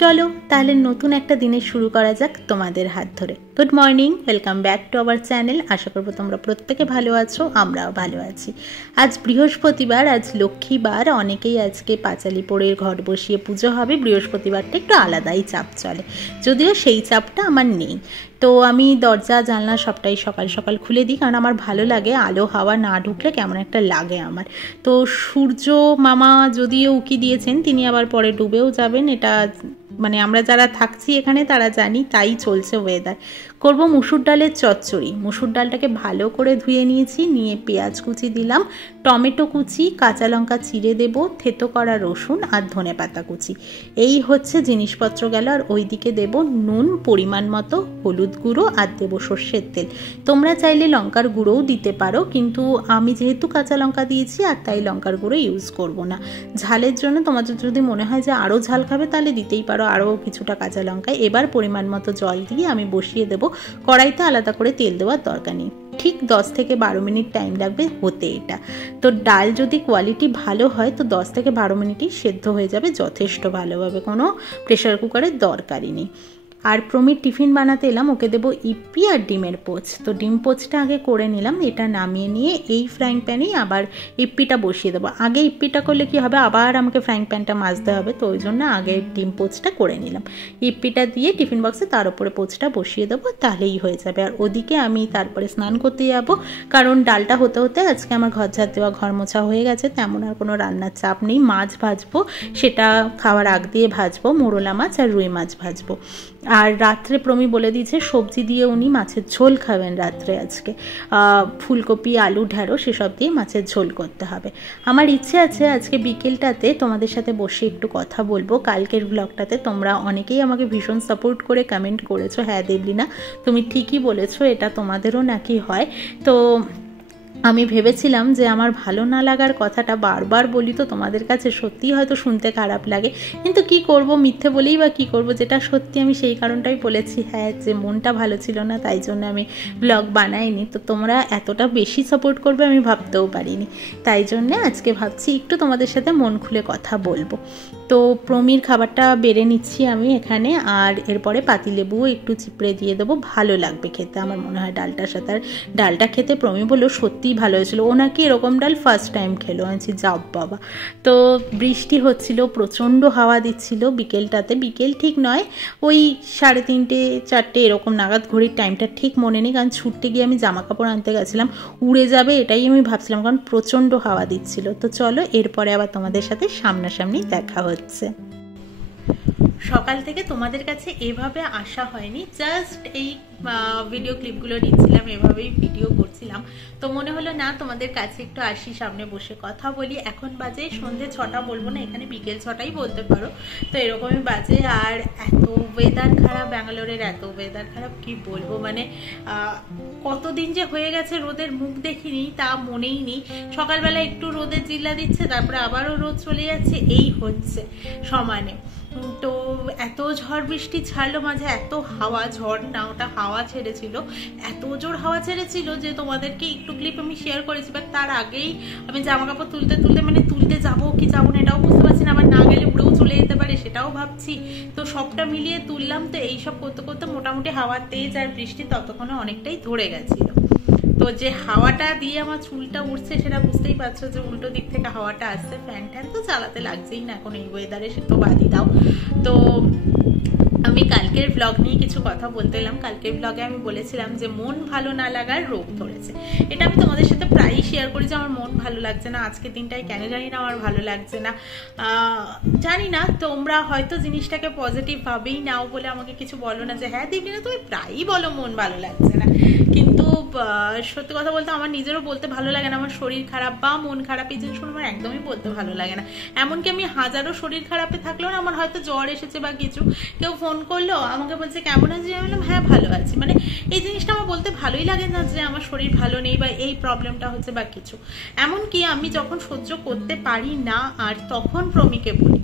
চলো তাহলে নতুন একটা দিনের শুরু করা যাক তোমাদের হাত ধরে। Good morning, welcome back to our channel. আশা করবো তোমরা প্রত্যেকে ভালো আছো, আমরাও ভালো আছি। আজ বৃহস্পতিবার, আজ লক্ষ্মীবার। অনেকেই আজকে পাঁচালি পড়ে ঘর বসিয়ে পুজো হবে। বৃহস্পতিবারটা একটু আলাদাই চাপ চলে, যদিও সেই চাপটা আমার নেই। তো আমি দরজা জানলা সবটাই সকাল সকাল খুলে দিই, কারণ আমার ভালো লাগে আলো হাওয়া না ঢুকলে কেমন একটা লাগে আমার। তো সূর্য মামা যদিও উকি দিয়েছেন, তিনি আবার পরে ডুবেও যাবেন, এটা মানে আমরা যারা থাকছি এখানে তারা জানি, তাই চলছে ওয়েদার। করব মুসুর ডালের চচ্চড়ি। মুসুর ডালটাকে ভালো করে ধুয়ে নিয়েছি, নিয়ে পেঁয়াজ কুচি দিলাম, টমেটো কুচি, কাঁচা লঙ্কা চিড়ে দেব, থেতো করা রসুন আর ধনেপাতা কুচি। এই হচ্ছে জিনিসপত্র গেল। আর ওইদিকে দেব নুন পরিমাণ মতো, হলুদ গুঁড়ো আর দেব সর্ষের তেল। তোমরা চাইলে লঙ্কার গুঁড়োও দিতে পারো, কিন্তু আমি যেহেতু কাঁচা লঙ্কা দিয়েছি আর তাই লঙ্কার গুঁড়ো ইউজ করব না। ঝালের জন্য তোমাদের যদি মনে হয় যে আরও ঝাল খাবে তাহলে দিতেই পারো আরও কিছুটা কাঁচা লঙ্কা। এবার পরিমাণ মতো জল দিয়ে আমি বসিয়ে দেবো। কড়াইতে আলাদা করে তেল দেওয়ার দরকার নেই। ঠিক 10 থেকে 12 মিনিট টাইম লাগবে হতে এটা। তো ডাল যদি কোয়ালিটি ভালো হয় তো 10 থেকে 12 মিনিটই সেদ্ধ হয়ে যাবে যথেষ্ট ভালোভাবে, কোনো প্রেশার কুকারের দরকারই নেই। আর প্রমির টিফিন বানাতে এলাম, ওকে দেবো ইপ্পি আর ডিমের পোচ। তো ডিম পোচটা আগে করে নিলাম, এটা নামিয়ে নিয়ে এই ফ্রাইং প্যানেই আবার ইপ্পিটা বসিয়ে দেবো। আগে ইপ্পিটা করলে কি হবে, আবার আমাকে ফ্রাইং প্যানটা মাজতে হবে, তো ওই জন্য আগে ডিম পোচটা করে নিলাম। ইপ্পিটা দিয়ে টিফিন বক্সে তার উপরে পোচটা বসিয়ে দেবো, তাহলেই হয়ে যাবে। আর ওদিকে আমি তারপরে স্নান করতে যাবো, কারণ ডালটা হতে হতে আজকে আমার ঘর ঝাড় দেওয়া, ঘর মোছা হয়ে গেছে, তেমন আর কোনো রান্নার চাপ নেই। মাছ ভাজবো, সেটা খাওয়ার আগ দিয়ে ভাজবো, মোরলা মাছ আর রুই মাছ ভাজবো। আর রাত্রে প্রমি বলে দিয়েছে সবজি দিয়ে উনি মাছের ঝোল খাবেন রাত্রে আজকে। ফুলকপি, আলু, ঢ্যাঁড়স সেসব দিয়ে মাছের ঝোল করতে হবে। আমার ইচ্ছে আছে আজকে বিকেলটাতে তোমাদের সাথে বসে একটু কথা বলবো। কালকের ব্লগটাতে তোমরা অনেকেই আমাকে ভীষণ সাপোর্ট করে কমেন্ট করেছো, হ্যাঁ দেবলিনা তুমি ঠিকই বলেছো, এটা তোমাদেরও নাকি হয়। তো আমি ভেবেছিলাম যে আমার ভালো না লাগার কথাটা বারবার বলি তো তোমাদের কাছে সত্যিই হয়তো শুনতে খারাপ লাগে, কিন্তু কি করব, মিথ্যে বলেই বা কি করব, যেটা সত্যি আমি সেই কারণটাই বলেছি। হ্যাঁ, যে মনটা ভালো ছিল না তাই জন্য আমি ব্লগ বানাইনি। তো তোমরা এতটা বেশি সাপোর্ট করবে আমি ভাবতেও পারিনি, তাই জন্যে আজকে ভাবছি একটু তোমাদের সাথে মন খুলে কথা বলবো। তো প্রমির খাবারটা বেড়ে নিচ্ছি আমি এখানে, আর এরপরে পাতিলেবুও একটু চিপড়ে দিয়ে দেবো, ভালো লাগবে খেতে আমার মনে হয় ডালটার সাথে। আর ডালটা খেতে প্রমি বললো সত্যিই ভালো হয়েছিল, ও নাকি এরকম ডাল ফার্স্ট টাইম খেলো। আছি যাও বাবা। তো বৃষ্টি হচ্ছিল, প্রচণ্ড হাওয়া দিচ্ছিল বিকেলটাতে, বিকেল ঠিক নয়, ওই 3:30 4টে এরকম নাগাদ, ঘড়ির টাইমটা ঠিক মনে নেই, কারণ ছুটতে গিয়ে আমি জামা কাপড় আনতে গেছিলাম, উড়ে যাবে এটাই আমি ভাবছিলাম, কারণ প্রচণ্ড হাওয়া দিচ্ছিল। তো চলো এরপরে আবার তোমাদের সাথে সামনাসামনি দেখা হচ্ছে। সকাল থেকে তোমাদের কাছে এভাবে আসা হয়নি, জাস্ট এই ভিডিও ক্লিপগুলো নিচ্ছিলাম, এভাবেই ভিডিও করছিলাম। তো মনে হলো না তোমাদের কাছে একটু আসি, সামনে বসে কথা বলি। এখন বাজে সন্ধ্যে 6টা, বলবো না, এখানে বিকেল 6টাই বলতে পারো, তো এরকমই বাজে। আর এত ওয়েদার খারাপ, ব্যাঙ্গালোরের এত ওয়েদার খারাপ কি বলবো, মানে কতদিন যে হয়ে গেছে রোদের মুখ দেখিনি তা মনেই নেই। সকালবেলা একটু রোদের জিল্লা দিচ্ছে, তারপরে আবারও রোদ চলে যাচ্ছে, এই হচ্ছে সমানে। তো এত ঝড় বৃষ্টি ছাড়লো মাঝে, এত হাওয়া, ঝড় না ওটা হাওয়া ছেড়েছিল, এত জোর হাওয়া ছেড়েছিল যে তোমাদেরকে একটু ক্লিপ আমি শেয়ার করেছি। বাট তার আগেই আমি জামা কাপড় তুলতে মানে তুলতে যাবো কি যাবো না এটাও বুঝতে পারছি না, আবার না গেলে উড়েও চলে যেতে পারে সেটাও ভাবছি। তো সবটা মিলিয়ে তুললাম। তো এইসব করতে করতে মোটামুটি হাওয়ার তেজ আর বৃষ্টি ততক্ষণে অনেকটাই ধরে গেছিল। তো যে হাওয়াটা দিয়ে আমার চুলটা উঠছে সেটা বুঝতেই পারছো যে উল্টো দিক থেকে হাওয়াটা আসছে। ফ্যান ট্যান তো চালাতে লাগছেই না এখন এই ওয়েদারে, সে তো বাদই দাও। তো আমি কালকের ব্লগ নিয়ে কিছু কথা বলতে এলাম। কালকের ব্লগে আমি বলেছিলাম যে মন ভালো না লাগার রোগ ধরেছে। এটা আমি তোমাদের সাথে প্রায়ই শেয়ার করি যে আমার মন ভালো লাগছে না, আজকের দিনটাই কেন জানি না আমার ভালো লাগছে না। জানি না তোমরা হয়তো জিনিসটাকে পজিটিভ ভাবেই নাও বলে আমাকে কিছু বলো না যে হ্যাঁ দিবি না, তুমি প্রায়ই বলো মন ভালো লাগছে না, কিন্তু সত্যি কথা বলতে আমার নিজেরও বলতে ভালো লাগে না আমার শরীর খারাপ বা মন খারাপ, এই জিনিসগুলো আমার একদমই বলতে ভালো লাগে না। এমনকি আমি হাজারো শরীর খারাপে থাকলেও না, আমার হয়তো জ্বর এসেছে বা কিছু, কেউ ফোন করলো আমাকে বলছে কেমন আছি, আমি বললাম হ্যাঁ ভালো আছি, মানে এই জিনিসটা আমার বলতে ভালোই লাগে না যে আমার শরীর ভালো নেই বা এই প্রবলেমটা হচ্ছে বা কিছু। এমনকি আমি যখন সহ্য করতে পারি না আর তখন প্রমিকে বলি।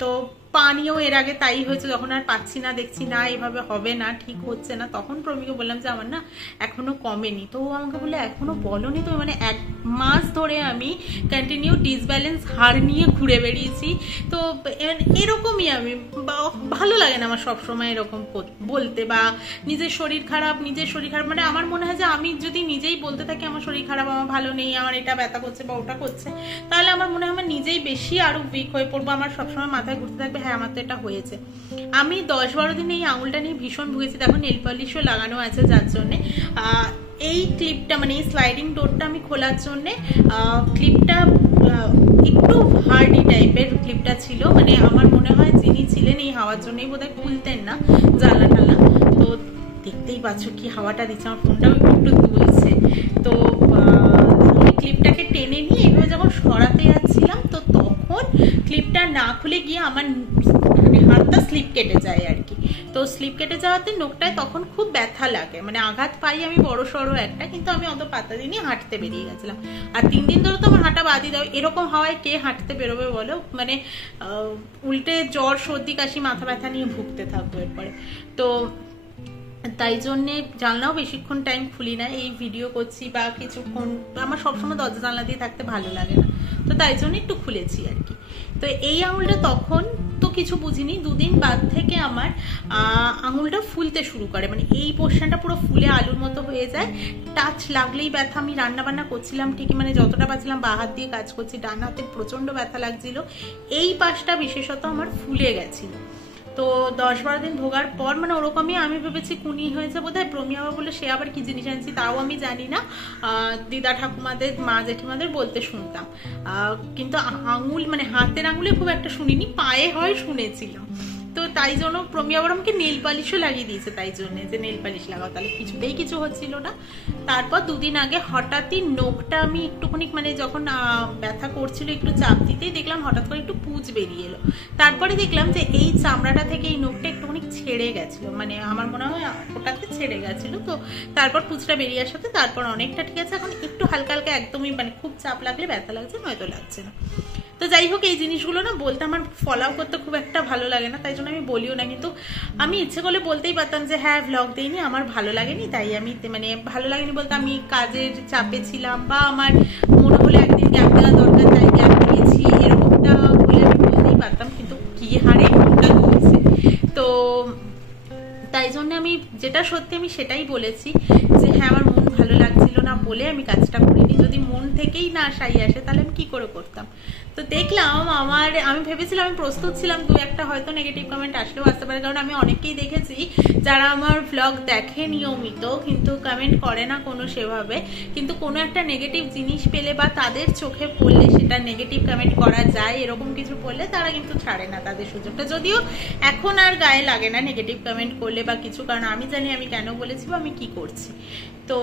তো পা নিয়েও এর আগে তাই হয়েছে, যখন আর পাচ্ছি না, দেখছি না এভাবে হবে না, ঠিক হচ্ছে না, তখন প্রমিকে বললাম যে আমার না এখনো কমেনি। তো ও আমাকে বলে এখনো বলনি? তো মানে 1 মাস ধরে আমি কন্টিনিউ ডিসব্যালেন্স হার নিয়ে ঘুরে বেরিয়েছি। তো এরকমই আমি, ভালো লাগে না আমার সবসময় এরকম বলতে, বা নিজের শরীর খারাপ মানে আমার মনে হয় যে আমি যদি নিজেই বলতে থাকি আমার শরীর খারাপ, আমার ভালো নেই, আমার এটা ব্যথা করছে বা ওটা করছে, তাহলে আমার মনে হয় আমার নিজেই বেশি আরো উইক হয়ে পড়বো। আমার সবসময় মাথায় ঘুরতে থাকবে হ্যাঁ আমার তো এটা হয়েছে। আমি 10-12 দিন এই আঙুলটা নিয়ে ভীষণ ভুগেছি। দেখো নেল পলিশও লাগানো আছে, যার জন্যে এই ক্লিপটা মানে এই স্লাইডিং ডোরটা আমি খোলার জন্যে ক্লিপটা একটু হার্ডি টাইপের ক্লিপটা ছিল, মানে আমার মনে হয় যিনি ছিলেন এই হাওয়ার জন্যই বোধহয় খুলতেন না জানলা টানলা। তো দেখতেই পাচ্ছ কি হাওয়াটা দিচ্ছে, আমার ফোনটাও একটু দুলছে। তো ক্লিপটাকে টেনে নিয়ে এইভাবে যখন সরাতে যাচ্ছিলাম, তো তখন ক্লিপটা না খুলে গিয়ে আমার মানে হাতটা স্লিপ কেটে যায় আর কি। তো স্লিপ কেটে যাওয়াতে নোকটায় তখন খুব ব্যথা লাগে, মানে আঘাত পাই আমি বড় সড়ো একটা, কিন্তু আমি অত পাত্তা দিইনি, হাঁটতে বেরিয়ে গেছিলাম। আর 3 দিন ধরে তো আমার হাঁটা বাদই দাও, এরকম হাওয়ায় কে হাঁটতে বেরোবে বলো? মানে উল্টে জ্বর সর্দি কাশি মাথা ব্যথা নিয়ে ভুগতে থাকবো এরপরে। তো তাই জন্যে জানলাও বেশিক্ষণ টাইম খুলি না, এই ভিডিও করছি বা কিছুক্ষণ, আমার সবসময় দরজা জানলা দিয়ে থাকতে ভালো লাগে না, তো তাই জন্য একটু খুলেছি আর কি। তো এই আঙুলটা তখন তো কিছু বুঝিনি, 2 দিন বাদ থেকে আমার আঙুলটা ফুলতে শুরু করে, মানে এই পোর্শনটা পুরো ফুলে আলুর মতো হয়ে যায়, টাচ লাগলেই ব্যথা। আমি রান্না বান্না করছিলাম ঠিকই, মানে যতটা পারছিলাম বা হাত দিয়ে কাজ করছি, ডান হাতে প্রচন্ড ব্যথা লাগছিল, এই পাশটা বিশেষত আমার ফুলে গেছিল। তো 10-12 দিন ভোগার পর মানে ওরকমই আমি ভেবেছি কুনি হয়েছে বোধহয়। প্রমি আবার বলে সে আবার কি জিনিস আনছি তাও আমি জানি না, দিদা ঠাকুমাদের মা জেঠিমাদের বলতে শুনতাম, কিন্তু আঙুল মানে হাতের আঙুলে খুব একটা শুনিনি, পায়ে হয় শুনেছিলাম। তো তাই জন্য প্রমি আবার আমাকে নেল পালিশও লাগিয়ে দিয়েছে, তাই জন্য যে নেল পালিশ লাগাও, তাহলে কিছুতেই কিছু হচ্ছিল না। তারপর 2 দিন আগে হঠাৎই নোকটা আমি একটুখানি মানে যখন ব্যথা করছিল একটু চাপ দিতেই দেখলাম হঠাৎ করে একটু পুঁজ বেরিয়ে এলো। তারপরে দেখলাম যে এই চামড়াটা থেকে এই নোকটা একটুখানি ছেড়ে গেছিল, মানে আমার মনে হয় ওটাতে ছেড়ে গেছিল। তো তারপর পুঁজটা বেরিয়ে আসাতে তারপর অনেকটা ঠিক আছে, এখন একটু হালকা হালকা একদমই মানে খুব চাপ লাগলে ব্যথা লাগছে, নয়তো লাগছে না। তো যাই হোক, এই জিনিসগুলো না বলতে আমার ফলো করতে খুব একটা ভালো লাগে না, তাই জন্য আমি বলিও না। কিন্তু আমি ইচ্ছে করলে বলতেই পারতাম যে হ্যাঁ ভ্লগ দেইনি, আমার ভালো লাগেনি, তাই আমি মানে ভালো লাগেনি বলতে আমি কাজের চাপে ছিলাম, বা আমার মনে হলো একদিন গ্যাপ দেওয়া দরকার তাই গ্যাপ দিয়েছি, এরকমটা বলে আমি বলতেই পারতাম, কিন্তু কি হারে মনটা ধরছে। তো তাই জন্য আমি যেটা সত্যি আমি সেটাই বলেছি যে হ্যাঁ আমার মন ভালো লাগছিল না বলে আমি কাজটা করিনি। যদি মন থেকেই না সাই আসে তাহলে আমি কি করে করতাম। তো দেখলাম আমি ভেবেছিলাম, আমি প্রস্তুত ছিলাম 2-1টা হয়তো নেগেটিভ কমেন্ট আসলেও আসতে পারে, কারণ আমি অনেককেই দেখেছি যারা আমার ভ্লগ দেখে নিয়মিত কিন্তু কমেন্ট করে না কোনো সেভাবে, কিন্তু কোনো একটা নেগেটিভ জিনিস পেলে বা তাদের চোখে পড়লে সেটা নেগেটিভ কমেন্ট করা যায় এরকম কিছু পড়লে তারা কিন্তু ছাড়ে না তাদের সুযোগটা। যদিও এখন আর গায়ে লাগে না নেগেটিভ কমেন্ট করলে বা কিছু, কারণ আমি জানি আমি কেন বলেছি বা আমি কি করছি। তো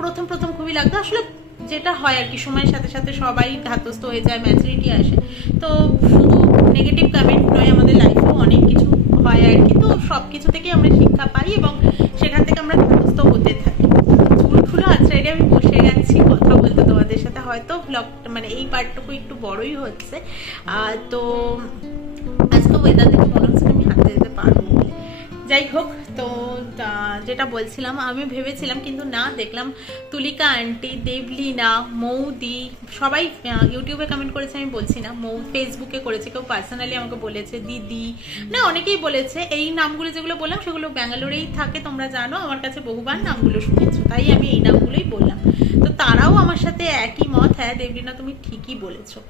প্রথম খুবই লাগতো, আসলে যেটা হয় আর কি, সময়ের সাথে সাথে সবাই ধাতস্থ হয়ে যায়, ম্যাচুরিটি আসে। তো শুধু নেগেটিভ কমেন্ট নয়, আমাদের লাইফেও অনেক কিছু হয় আর কি। তো সব কিছু থেকেই আমরা শিক্ষা পাই এবং সেখান থেকে আমরা ধাতস্থ হতে থাকি। চুলগুলো আছড়াইলে আমি বসে গেছি কথা বলতে তোমাদের সাথে, হয়তো ব্লগ মানে এই পার্টটুকু একটু বড়ই হচ্ছে। তো আজকে ওয়েদার দেখে মনে হচ্ছে আমি হাঁটতে যেতে পারবো। যাই হোক, তো যেটা বলছিলাম, আমি ভেবেছিলাম কিন্তু না, দেখলাম তুলিকা আন্টি, দেবলিনা, মৌদি সবাই ইউটিউবে কমেন্ট করেছে, আমি বলছি না, ফেসবুকে করেছে, কেউ পার্সোনালি আমাকে বলেছে, দিদি না অনেকেই বলেছে। এই নামগুলো যেগুলো বললাম সেগুলো ব্যাঙ্গালোরেই থাকে, তোমরা জানো, আমার কাছে বহুবার নামগুলো শুনেছো, তাই আমি এই নামগুলোই বললাম। তো তারাও আমার সাথে একই মত, হ্যাঁ দেবলিনা তুমি ঠিকই বলেছো।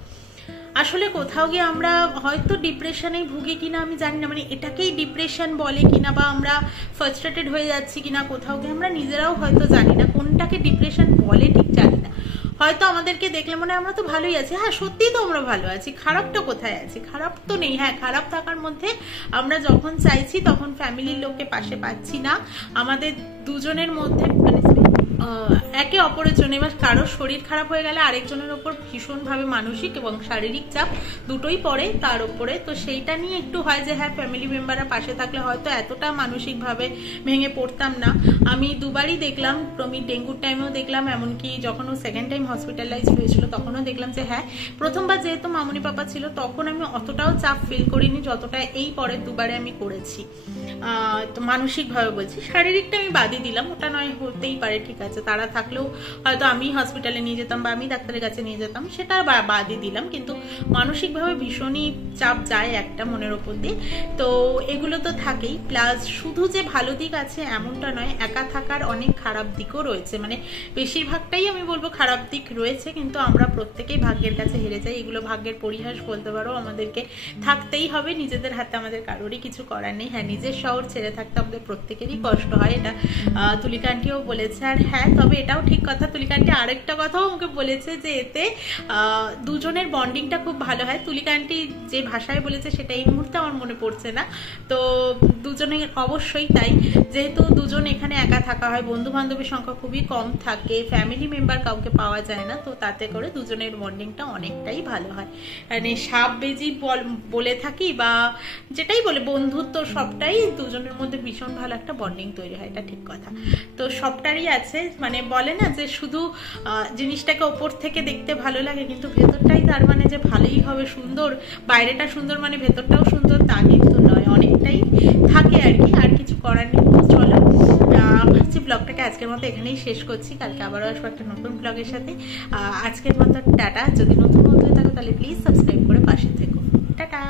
আসলে কোথাও গিয়ে আমরা হয়তো ডিপ্রেশনেই ভুগি কিনা আমি জানি না, মানে এটাকেই ডিপ্রেশন বলে কিনা বা আমরা ফ্রাস্ট্রেটেড হয়ে যাচ্ছি কিনা কোথাও গিয়ে আমরা নিজেরাও হয়তো জানি না, কোনটাকে ডিপ্রেশন বলে ঠিক জানি না। হয়তো আমাদেরকে দেখলে মনে হয় আমরা তো ভালোই আছি, হ্যাঁ সত্যিই তো আমরা ভালো আছি, খারাপটা কোথায় আছি? খারাপ তো নেই। হ্যাঁ খারাপ থাকার মধ্যে আমরা যখন চাইছি তখন ফ্যামিলির লোককে পাশে পাচ্ছি না, আমাদের দুজনের মধ্যে মানে একে অপরের জন্য। এবার কারোর শরীর খারাপ হয়ে গেলে আরেকজনের ওপর ভীষণভাবে মানসিক এবং শারীরিক চাপ দুটোই পড়ে তার উপরে। তো সেইটা নিয়ে একটু হয় যে হ্যাঁ ফ্যামিলি মেম্বাররা পাশে থাকলে হয়তো এতটা মানসিকভাবে ভেঙে পড়তাম না। আমি দুবারই দেখলাম, আমি ডেঙ্গুর টাইমেও দেখলাম, এমনকি যখন ও সেকেন্ড টাইম হসপিটালাইজ হয়েছিল তখনও দেখলাম যে হ্যাঁ প্রথমবার যেহেতু মামুনি পাপা ছিল তখন আমি অতটাও চাপ ফিল করিনি যতটা এই পরের দুবারে আমি করেছি। তো মানসিকভাবে বলছি, শারীরিকটা আমি বাদই দিলাম, ওটা নয় হতেই পারে ঠিক আছে, তারা থাকলেও হয়তো আমি হসপিটালে নিয়ে যেতাম বা আমি ডাক্তারের কাছে নিয়ে যেতাম, সেটা বাদই দিলাম, কিন্তু মানসিকভাবে ভীষণই চাপ যায় একটা মনের ওপর দিয়ে। তো এগুলো তো থাকেই, প্লাস শুধু যে ভালো দিক আছে এমনটা নয়, একা থাকার অনেক খারাপ দিকও রয়েছে, মানে বেশিরভাগটাই আমি বলবো খারাপ দিক রয়েছে, কিন্তু আমরা প্রত্যেকেই ভাগ্যের কাছে হেরে যাই, এগুলো ভাগ্যের পরিহাস বলতে পারো। আমাদেরকে থাকতেই হবে, নিজেদের হাতে আমাদের কারোরই কিছু করার নেই। হ্যাঁ নিজের শহর ছেড়ে থাকতে আমাদের প্রত্যেকেরই কষ্ট হয়, এটা তুলিকা আন্টিও বলেছে। আর হ্যাঁ তবে এটাও ঠিক কথা, তুলিকা আন্টি আরেকটা কথাও আমাকে বলেছে যে এতে দুজনের বন্ডিংটা খুব ভালো হয়। তুলিকা আন্টি যে ভাষায় বলেছে সেটা এই মুহূর্তে আমার মনে পড়ছে না, তো দুজনের অবশ্যই তাই, যেহেতু দুজন এখানে একা থাকা হয়, বন্ধু বান্ধবের সংখ্যা খুবই কম থাকে, ফ্যামিলি মেম্বার কাউকে পাওয়া যায় না, তো তাতে করে দুজনের বন্ডিংটা অনেকটাই ভালো হয়। মানে সাপ বেজি বলে থাকি বা যেটাই বলে বন্ধুত্ব, সবটাই দুজনের মধ্যে ভীষণ ভালো একটা বন্ডিং তৈরি হয়, এটা ঠিক কথা। তো সবটারই আছে, মানে বলে না যে শুধু জিনিসটাকে ওপর থেকে দেখতে ভালো লাগে কিন্তু ভেতরটাই তার মানে যে ভালোই হবে, সুন্দর, বাইরেটা সুন্দর মানে ভেতরটাও সুন্দর তা কিন্তু নয়, অনেকটাই থাকে আর কি, আর কিছু করার নেই। চলো ভাবছি ব্লগটাকে আজকের মতো এখানেই শেষ করছি, কালকে আবারও আসবো একটা নতুন ব্লগের সাথে। আজকের মতো টাটা। যদি নতুন বন্ধু হয়ে থাকো তাহলে প্লিজ সাবস্ক্রাইব করে পাশে থেকো। টাটা।